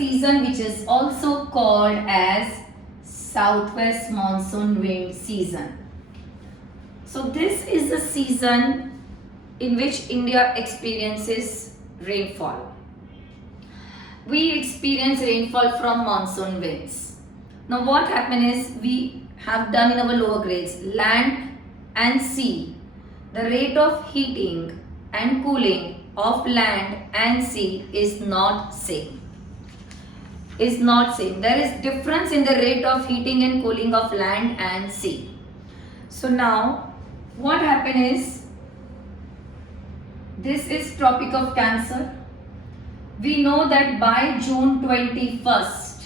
season which is also called as southwest monsoon wind season. So this is the season in which India experiences rainfall. We experience rainfall from monsoon winds. Now what happens is we have done in our lower grades, land and sea, the rate of heating and cooling of land and sea is not same. There is difference in the rate of heating and cooling of land and sea. So now what happens is, this is Tropic of Cancer. We know that by June 21st,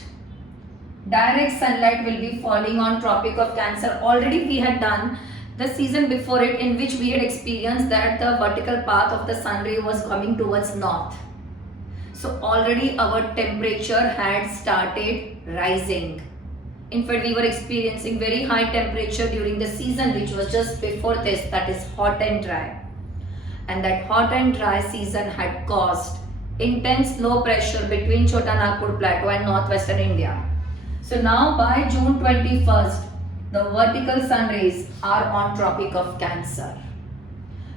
direct sunlight will be falling on Tropic of Cancer. Already we had done the season before it, in which we had experienced that the vertical path of the sun ray was coming towards north. So already our temperature had started rising. In fact, we were experiencing very high temperature during the season which was just before this, that is hot and dry. And that hot and dry season had caused intense low pressure between Chota Nagpur Plateau and northwestern India. So now by June 21st, the vertical sun rays are on Tropic of Cancer,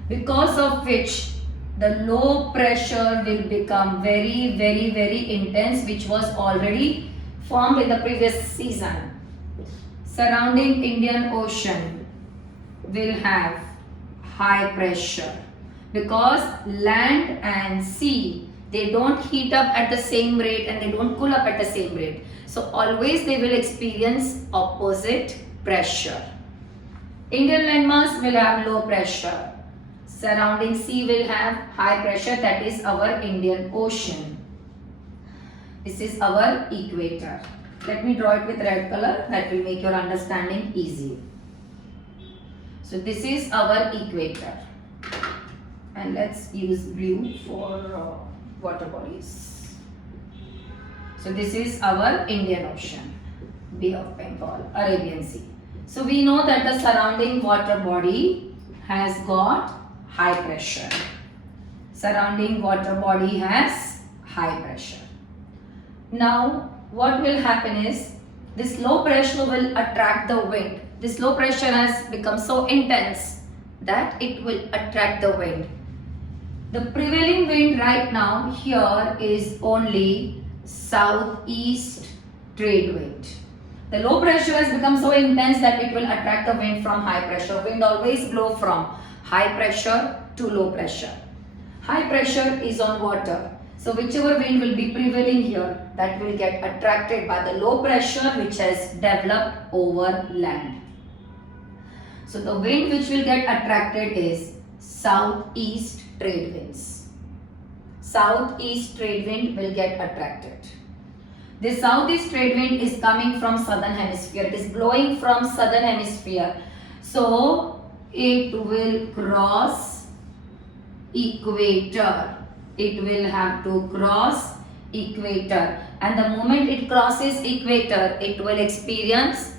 because of which the low pressure will become very intense, which was already formed in the previous season. Surrounding Indian Ocean will have high pressure, because land and sea, they don't heat up at the same rate and they don't cool up at the same rate. So always they will experience opposite pressure. Indian landmass will have low pressure. Surrounding sea will have high pressure, that is our Indian Ocean. This is our equator. Let me draw it with red color, that will make your understanding easy. So this is our equator. And let's use blue for water bodies. So this is our Indian Ocean, Bay of Bengal, Arabian Sea. So we know that the surrounding water body has got high pressure. Surrounding water body has high pressure. Now what will happen is, this low pressure will attract the wind. This low pressure has become so intense that it will attract the wind. The prevailing wind right now here is only southeast trade wind. The low pressure has become so intense that it will attract the wind from high pressure. Wind always blow from high pressure to low pressure. High pressure is on water. So whichever wind will be prevailing here, that will get attracted by the low pressure which has developed over land. So the wind which will get attracted is southeast trade winds. Southeast trade wind will get attracted. This southeast trade wind is coming from southern hemisphere. It is blowing from southern hemisphere. So it will cross equator. It will have to cross equator. And the moment it crosses equator, it will experience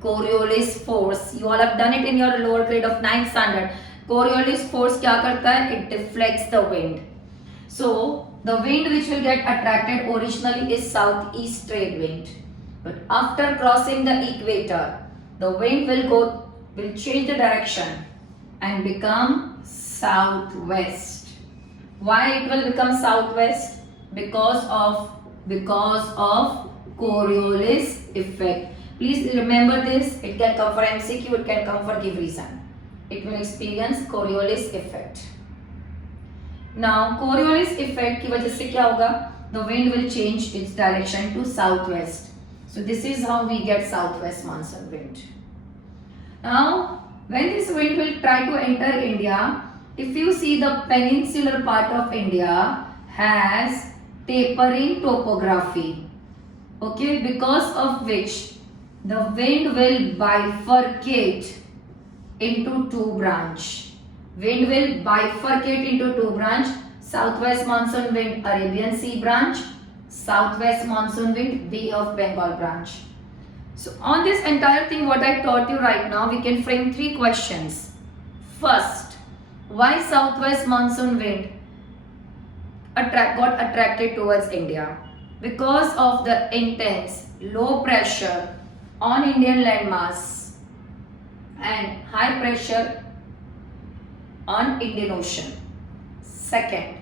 Coriolis force. You all have done it in your lower grade of 9th standard. Coriolis force क्या करता है? It deflects the wind. So the wind which will get attracted originally is southeast trade wind, but after crossing the equator, the wind will change the direction and become southwest. Why it will become southwest? Because of Coriolis effect. Please remember this. It can come for MCQ. It can come for give reason. It will experience Coriolis effect. Now Coriolis effect की वजह से क्या होगा? The wind will change its direction to southwest. So this is how we get southwest monsoon wind. Now when this wind will try to enter India, if you see, the peninsular part of India has tapering topography. Okay, because of which the wind will bifurcate into two branch. Wind will bifurcate into two branch. Southwest monsoon wind Arabian Sea branch, southwest monsoon wind Bay of Bengal branch. So on this entire thing what I taught you right now, we can frame three questions. First, why southwest monsoon wind got attracted towards India? because of the intense low pressure on Indian landmass and high pressure on Indian Ocean. Second,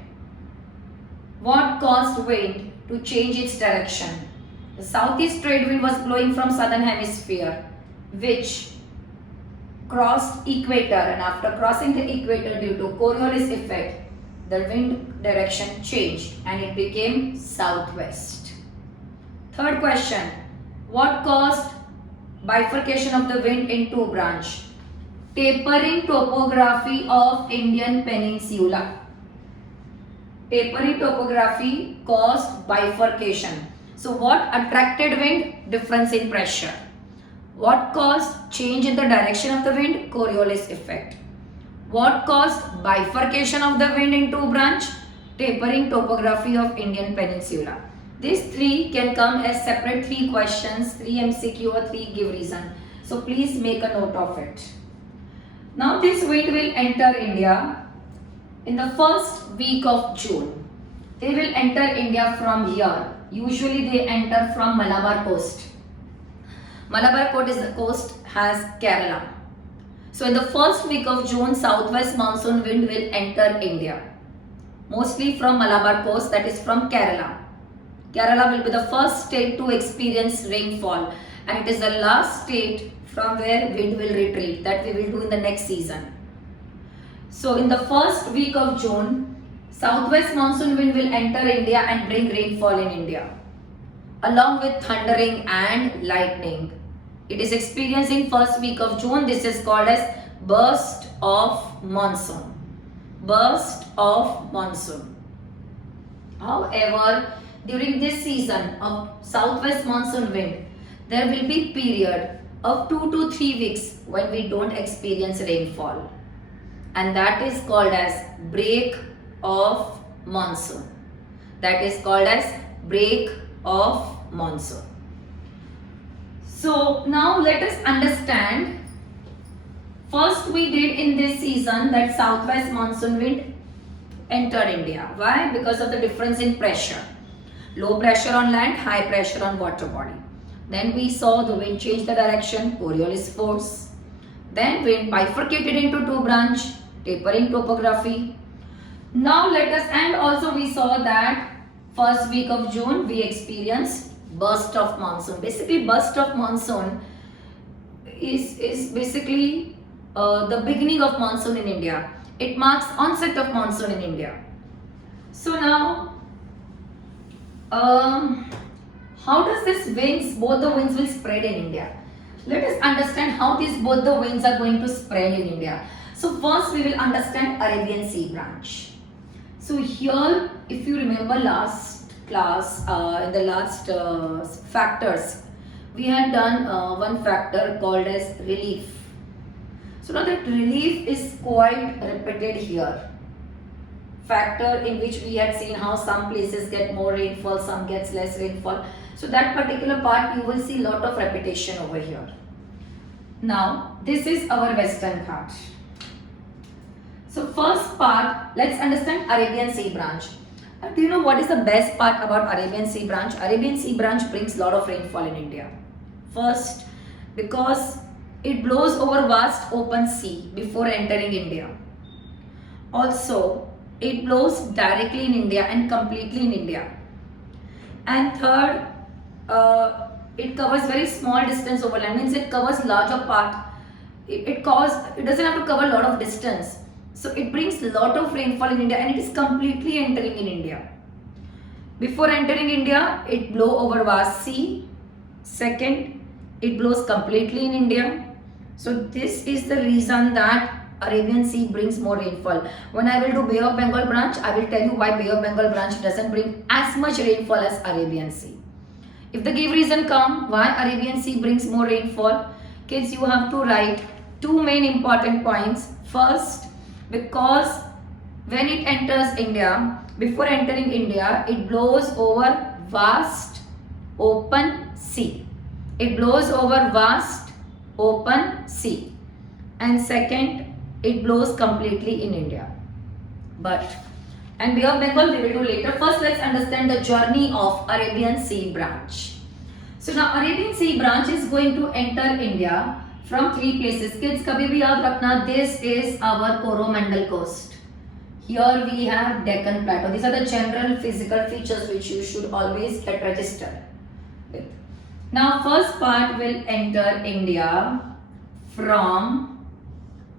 what caused wind to change its direction? The southeast trade wind was blowing from southern hemisphere, which crossed equator, and after crossing the equator due to Coriolis effect, the wind direction changed and it became southwest. Third question, what caused bifurcation of the wind in two branch? Tapering topography of Indian peninsula. Tapering topography caused bifurcation. So what attracted wind? Difference in pressure. What caused change in the direction of the wind? Coriolis effect. What caused bifurcation of the wind in two branch? Tapering topography of Indian peninsula. These three can come as separate three questions, 3 MCQ or 3 give reason. So please make a note of it. Now this wind will enter India in the first week of June. They will enter India from here. Usually they enter from Malabar coast. Malabar coast has Kerala. So in the first week of June, southwest monsoon wind will enter India. Mostly from Malabar coast, that is from Kerala. Kerala will be the first state to experience rainfall, and it is the last state from where wind will retreat, that we will do in the next season. So in the first week of June, southwest monsoon wind will enter India and bring rainfall in India, along with thundering and lightning. It is experiencing first week of June. This is called as burst of monsoon. Burst of monsoon. However, during this season of southwest monsoon wind, there will be period of 2 to 3 weeks when we don't experience rainfall, and that is called as break of monsoon. That is called as break of monsoon. So now let us understand. First we did in this season that southwest monsoon wind entered India. Why? Because of the difference in pressure. Low pressure on land, high pressure on water body. Then we saw the wind change the direction, Coriolis force. Then wind bifurcated into two branch, tapering topography. Now let us, and also we saw that first week of June we experienced burst of monsoon. Basically burst of monsoon is basically the beginning of monsoon in India. It marks onset of monsoon in India. So now how does this winds, both the winds will spread in India? Let us understand how these both the winds are going to spread in India. So first we will understand Arabian Sea branch. So here, if you remember last class, in the last factors, we had done one factor called as relief. So now that relief is quite repeated here. Factor in which we had seen how some places get more rainfall, some gets less rainfall. So that particular part you will see lot of repetition over here. Now this is our Western Ghat. So first part, let's understand Arabian Sea branch. Do you know what is the best part about Arabian Sea branch? Arabian Sea branch brings lot of rainfall in India. First, because it blows over vast open sea before entering India. Also, it blows directly in India and completely in India. And third, it covers very small distance over land, means it covers larger part. It doesn't have to cover a lot of distance. So it brings a lot of rainfall in India and it is completely entering in India. Before entering India, it blows over vast sea. Second, it blows completely in India. So this is the reason that Arabian Sea brings more rainfall. When I will do Bay of Bengal branch, I will tell you why Bay of Bengal branch doesn't bring as much rainfall as Arabian Sea. If the give reason come, why Arabian Sea brings more rainfall, kids, you have to write two main important points. First, because when it enters India, before entering India, it blows over vast open sea. It blows over vast open sea. And second, it blows completely in India. But and Bay of Bengal we will do later. First let's understand the journey of Arabian Sea branch. So now Arabian Sea branch is going to enter India from three places. Kids, kabhi bhi yaad rakhna, this is our Coromandel coast. Here we have Deccan Plateau. These are the general physical features which you should always get registered with. Now first part will enter India from,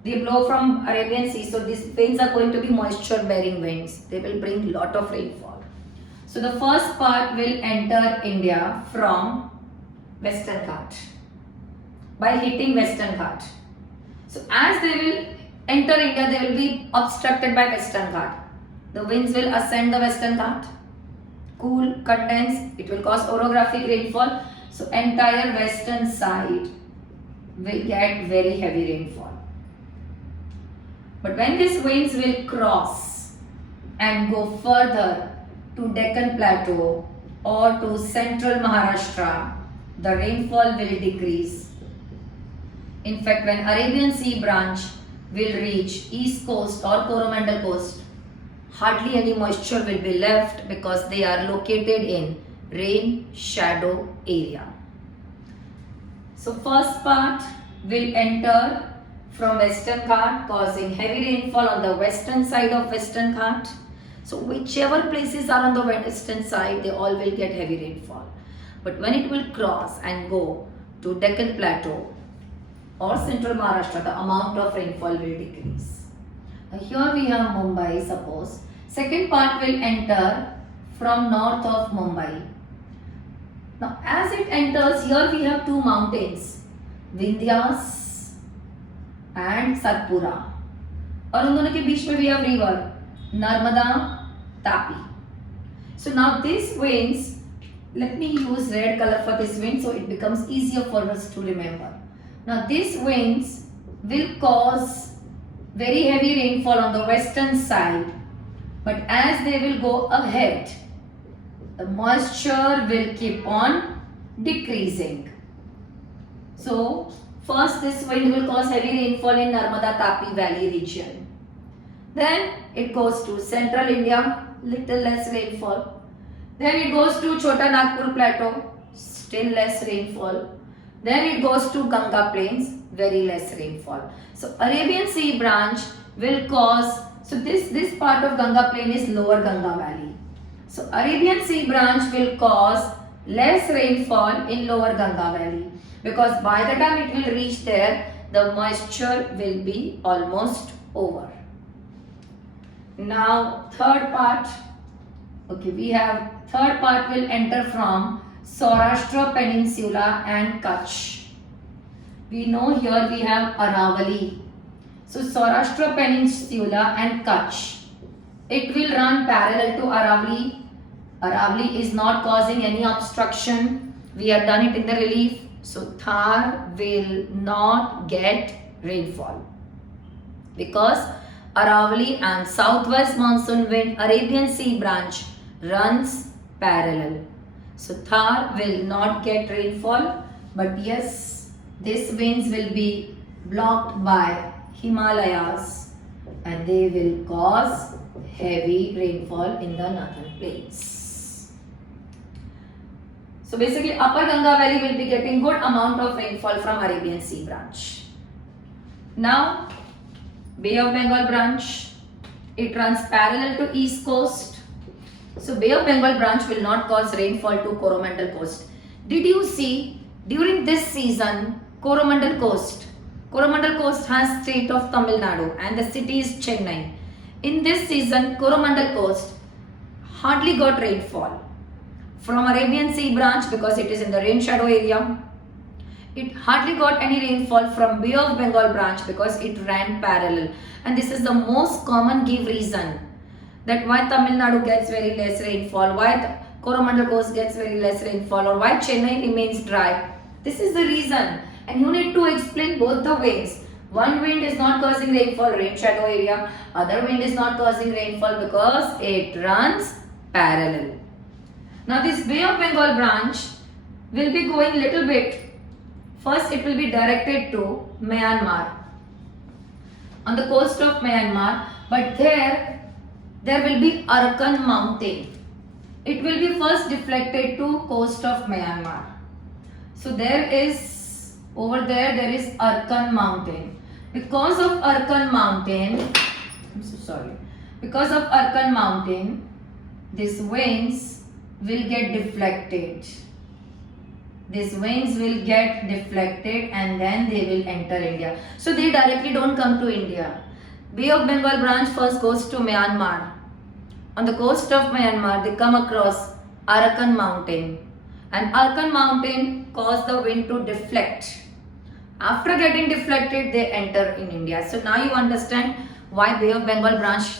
they blow from Arabian Sea. So these winds are going to be moisture bearing winds. They will bring lot of rainfall. So the first part will enter India from Western Ghat by hitting Western Ghat. So as they will enter India, they will be obstructed by Western Ghat. The winds will ascend the Western Ghat, cool, condense, it will cause orographic rainfall. So entire western side will get very heavy rainfall. But when these winds will cross and go further to Deccan Plateau or to central Maharashtra, the rainfall will decrease. In fact, when Arabian Sea branch will reach east coast or Coromandel coast, hardly any moisture will be left because they are located in rain shadow area. So first part will enter from Western Ghat, causing heavy rainfall on the western side of Western Ghat. So whichever places are on the western side, they all will get heavy rainfall. But when it will cross and go to Deccan Plateau or central Maharashtra, the amount of rainfall will decrease. Now here we have Mumbai, suppose. Second part will enter from north of Mumbai. Now as it enters, here we have two mountains, Vindhyas and Satpura. और उन दोनों के बीच में we have river, Narmada, Tapi. So now these winds, let me use red color for this wind so it becomes easier for us to remember. Now these winds will cause very heavy rainfall on the western side, but as they will go ahead, the moisture will keep on decreasing. So first this wind will cause heavy rainfall in Narmada Tapi Valley region. Then it goes to central India, little less rainfall. Then it goes to Chota Nagpur Plateau, still less rainfall. Then it goes to Ganga Plains, very less rainfall. So Arabian Sea branch will cause, so this part of Ganga Plain is lower Ganga Valley. So Arabian Sea branch will cause less rainfall in lower Ganga Valley, because by the time it will reach there, the moisture will be almost over. Now third part, okay, we have third part will enter from Saurashtra Peninsula and Kutch. We know here we have Aravali. So Saurashtra Peninsula and Kutch, it will run parallel to Aravali. Aravali is not causing any obstruction. We have done it in the relief. So Thar will not get rainfall because Aravali and southwest monsoon wind Arabian Sea branch runs parallel. So Thar will not get rainfall, but yes, these winds will be blocked by Himalayas and they will cause heavy rainfall in the northern plains. So basically upper Ganga Valley will be getting good amount of rainfall from Arabian Sea branch. Now Bay of Bengal branch, it runs parallel to east coast. So Bay of Bengal branch will not cause rainfall to Coromandel coast. Did you see during this season Coromandel coast has state of Tamil Nadu and the city is Chennai. In this season Coromandel coast hardly got rainfall from Arabian Sea branch because it is in the rain shadow area. It hardly got any rainfall from Bay of Bengal branch because it ran parallel, and this is the most common give reason that why Tamil Nadu gets very less rainfall, why Coromandel coast gets very less rainfall, or why Chennai remains dry. This is the reason, and you need to explain both the ways. One wind is not causing rainfall, rain shadow area, other wind is not causing rainfall because it runs parallel. Now this Bay of Bengal branch will be going little bit. First it will be directed to Myanmar, on the coast of Myanmar, but there there will be Arakan mountain. It will be first deflected to coast of Myanmar. So there is, over there is Arakan mountain. Because of Arakan mountain, I'm so sorry, because of Arakan mountain, these winds will get deflected. These winds will get deflected and then they will enter India. So they directly don't come to India. Bay of Bengal branch first goes to Myanmar. On the coast of Myanmar, they come across Arakan mountain. And Arakan mountain cause the wind to deflect. After getting deflected, they enter in India. So now you understand why Bay of Bengal branch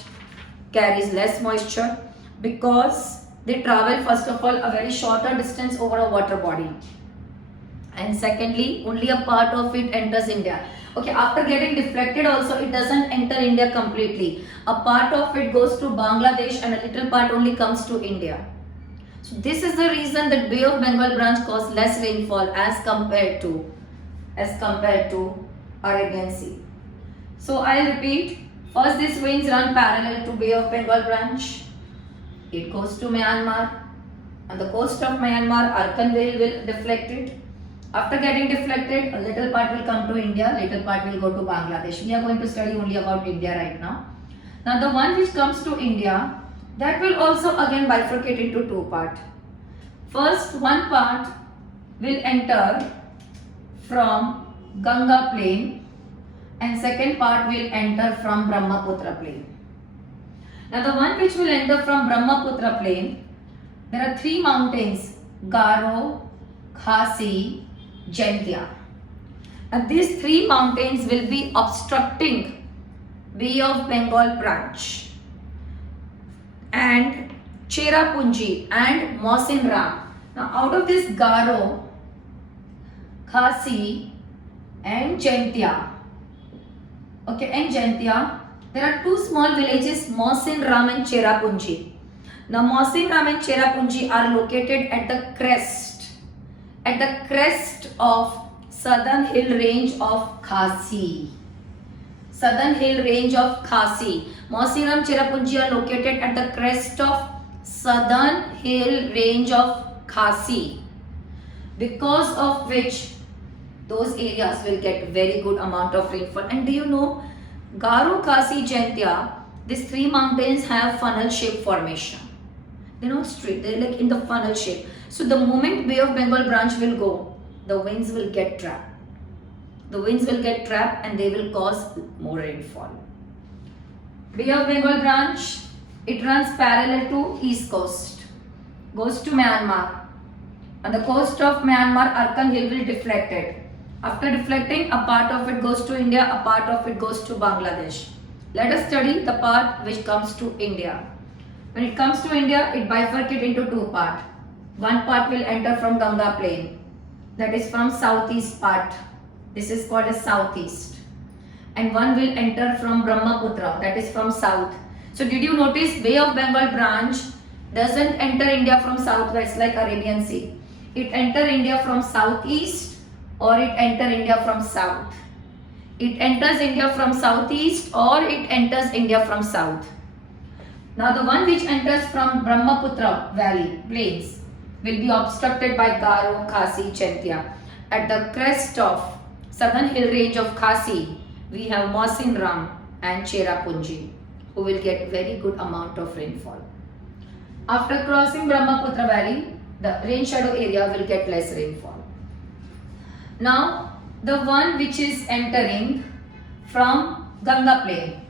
carries less moisture. Because they travel first of all a very shorter distance over a water body. And secondly, only a part of it enters India. Okay, after getting deflected also, it doesn't enter India completely. A part of it goes to Bangladesh and a little part only comes to India. So this is the reason that Bay of Bengal branch causes less rainfall as compared to Arabian Sea. So I'll repeat. First, these winds run parallel to Bay of Bengal branch. It goes to Myanmar. On the coast of Myanmar, Arakan will deflect it. After getting deflected, a little part will come to India, little part will go to Bangladesh. We are going to study only about India right now. Now the one which comes to India, that will also again bifurcate into two parts. First, one part will enter from Ganga plain and second part will enter from Brahmaputra plain. Now the one which will enter from Brahmaputra plain, there are three mountains, Garo, Khasi, Jaintia. And these three mountains will be obstructing Bay of Bengal branch and Cherrapunji and Monsoon. Now out of this Garo, Khasi and Jaintia, there are two small villages, Monsoon and Cherrapunji. Now Monsoon and Cherrapunji are located at the crest of southern hill range of Khasi. Southern hill range of Khasi. Monsoon and Cherrapunji are located at the crest of southern hill range of Khasi, because of which those areas will get very good amount of rainfall. And do you know, Garo, Khasi, Jaintia, these three mountains have funnel shape formation. They're not straight, they're like in the funnel shape. So the moment Bay of Bengal branch will go, the winds will get trapped. The winds will get trapped and they will cause more rainfall. Bay of Bengal branch, it runs parallel to east coast, goes to Myanmar. On the coast of Myanmar, Arakan hill will deflect it. After deflecting, a part of it goes to India, a part of it goes to Bangladesh. Let us study the part which comes to India. When it comes to India, it bifurcates into two parts. One part will enter from Ganga plain, that is from southeast part. This is called as southeast. And one will enter from Brahmaputra, that is from south. So did you notice Bay of Bengal branch doesn't enter India from southwest like Arabian Sea. It enter India from southeast or it enter India from south. It enters India from southeast or it enters India from south. Now the one which enters from Brahmaputra valley plains will be obstructed by Garo, Khasi, Jaintia. At the crest of southern hill range of Khasi, we have Monsoon and Cherrapunji, who will get very good amount of rainfall. After crossing Brahmaputra valley, the rain shadow area will get less rainfall. Now the one which is entering from Ganga plain,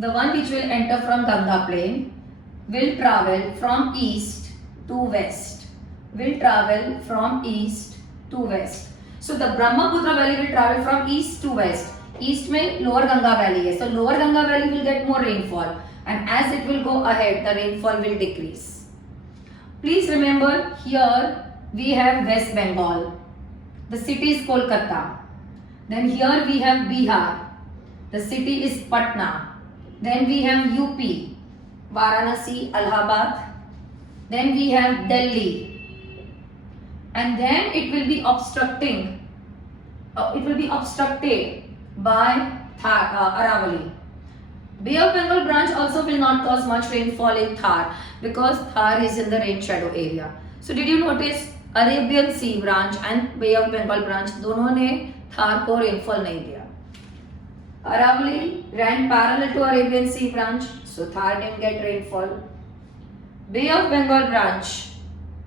the one which will enter from Ganga plain will travel from east to west. So the Brahmaputra valley will travel from east to west. East में lower Ganga valley है. So lower Ganga valley will get more rainfall. And as it will go ahead, the rainfall will decrease. Please remember, here we have West Bengal. The city is Kolkata. Then here we have Bihar. The city is Patna. Then we have UP, Varanasi, Allahabad. Then we have Delhi. And then it will be obstructed by Aravali. Bay of Bengal branch also will not cause much rainfall in Thar because Thar is in the rain shadow area. So did you notice Arabian Sea branch and Bay of Bengal branch दोनों ने Thar को rainfall नहीं दिया. Aravalli ran parallel to Arabian Sea branch, so Thar didn't get rainfall. Bay of Bengal branch,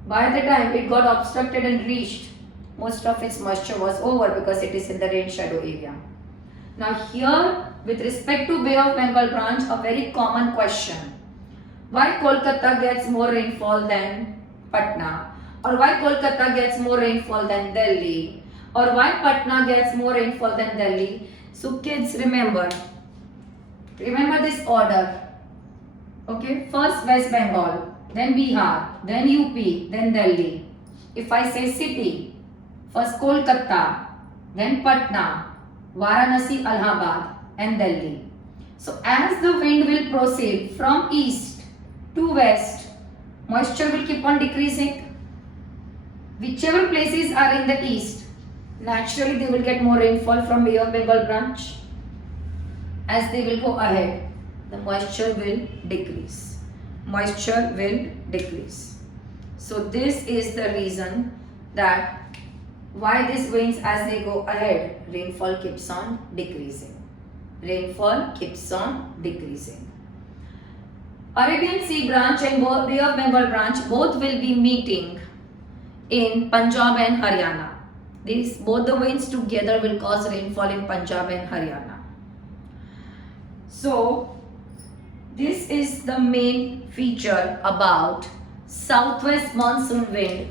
by the time it got obstructed and reached, most of its moisture was over because it is in the rain shadow area. Now here, with respect to Bay of Bengal branch, a very common question. Why Kolkata gets more rainfall than Patna? Or why Kolkata gets more rainfall than Delhi? Or why Patna gets more rainfall than Delhi? So kids, remember this order. Okay, first West Bengal, then Bihar, then UP, then Delhi. If I say city, first Kolkata, then Patna, Varanasi, Allahabad and Delhi. So as the wind will proceed from east to west, moisture will keep on decreasing. Whichever places are in the east, naturally they will get more rainfall from Bay of Bengal branch. As they will go ahead, the moisture will decrease. Moisture will decrease. So this is the reason that why these winds, as they go ahead, rainfall keeps on decreasing. Rainfall keeps on decreasing. Arabian Sea branch and Bay of Bengal branch both will be meeting in Punjab and Haryana. Both the winds together will cause rainfall in Punjab and Haryana. So this is the main feature about southwest monsoon wind,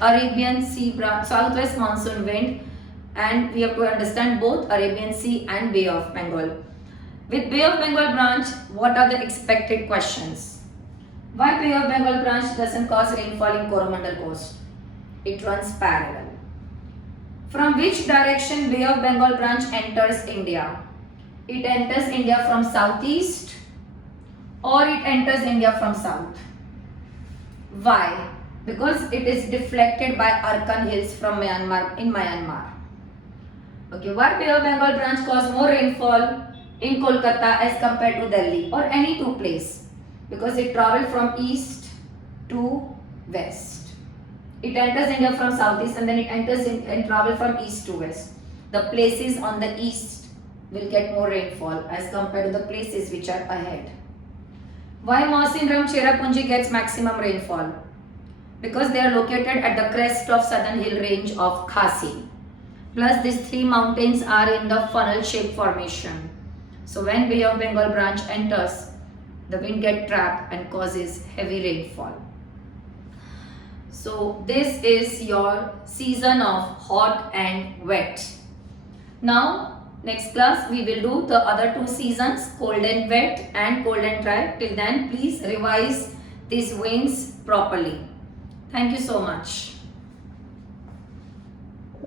Arabian Sea branch, southwest monsoon wind, and we have to understand both Arabian Sea and Bay of Bengal. With Bay of Bengal branch, what are the expected questions? Why Bay of Bengal branch doesn't cause rainfall in Coromandel coast? It runs parallel. From which direction Bay of Bengal branch enters India? It enters India from southeast or it enters India from south. Why? Because it is deflected by Arkan hills from Myanmar, in Myanmar. Okay, why Bay of Bengal branch cause more rainfall in Kolkata as compared to Delhi or any two place? Because it travels from east to west. It enters India from southeast and then it enters in and travel from east to west. The places on the east will get more rainfall as compared to the places which are ahead. Why Mawsynram Cherrapunji gets maximum rainfall? Because they are located at the crest of southern hill range of Khasi. Plus these three mountains are in the funnel shaped formation. So when Bay of Bengal branch enters, the wind gets trapped and causes heavy rainfall. So this is your season of hot and wet. Now next class we will do the other two seasons, cold and wet and cold and dry. Till then please revise these winds properly. Thank you so much.